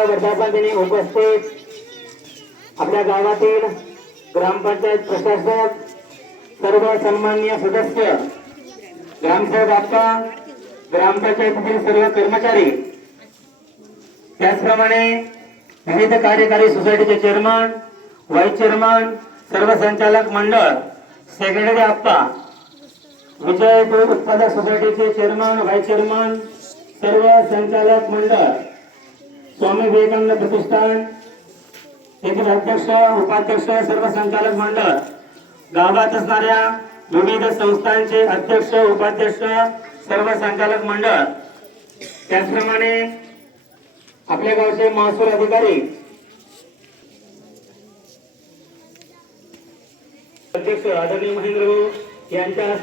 सोहळ्याच्या वर्धापन दिनी उपस्थित आपल्या गावातील ग्रामपंचायत प्रशासक, सर्व सन्माननीय सदस्य, ग्रामसेवक आप्पा, ग्रामपंचायतीतील सर्व कर्मचारी, त्याचप्रमाणे विविध कार्यकारी सोसायटीचे चेअरमन, व्हाईस चेअरमन, सर्व संचालक मंडळ, सेक्रेटरी आप्पा, विजय दूध उत्पादक सोसायटीचे चेअरमन, व्हाईस चेअरमन, सर्व संचालक मंडळ, स्वामी विवेकानंद प्रतिष्ठान येथील अध्यक्ष, उपाध्यक्ष, सर्व संचालक मंडळ, गावात असणाऱ्या विविध संस्थांचे अध्यक्ष, उपाध्यक्ष, सर्व संचालक मंडळ, त्याचप्रमाणे आपल्या गावचे महसूल अधिकारी, अध्यक्ष आदरणीय महेंद्र भाऊ यांच्या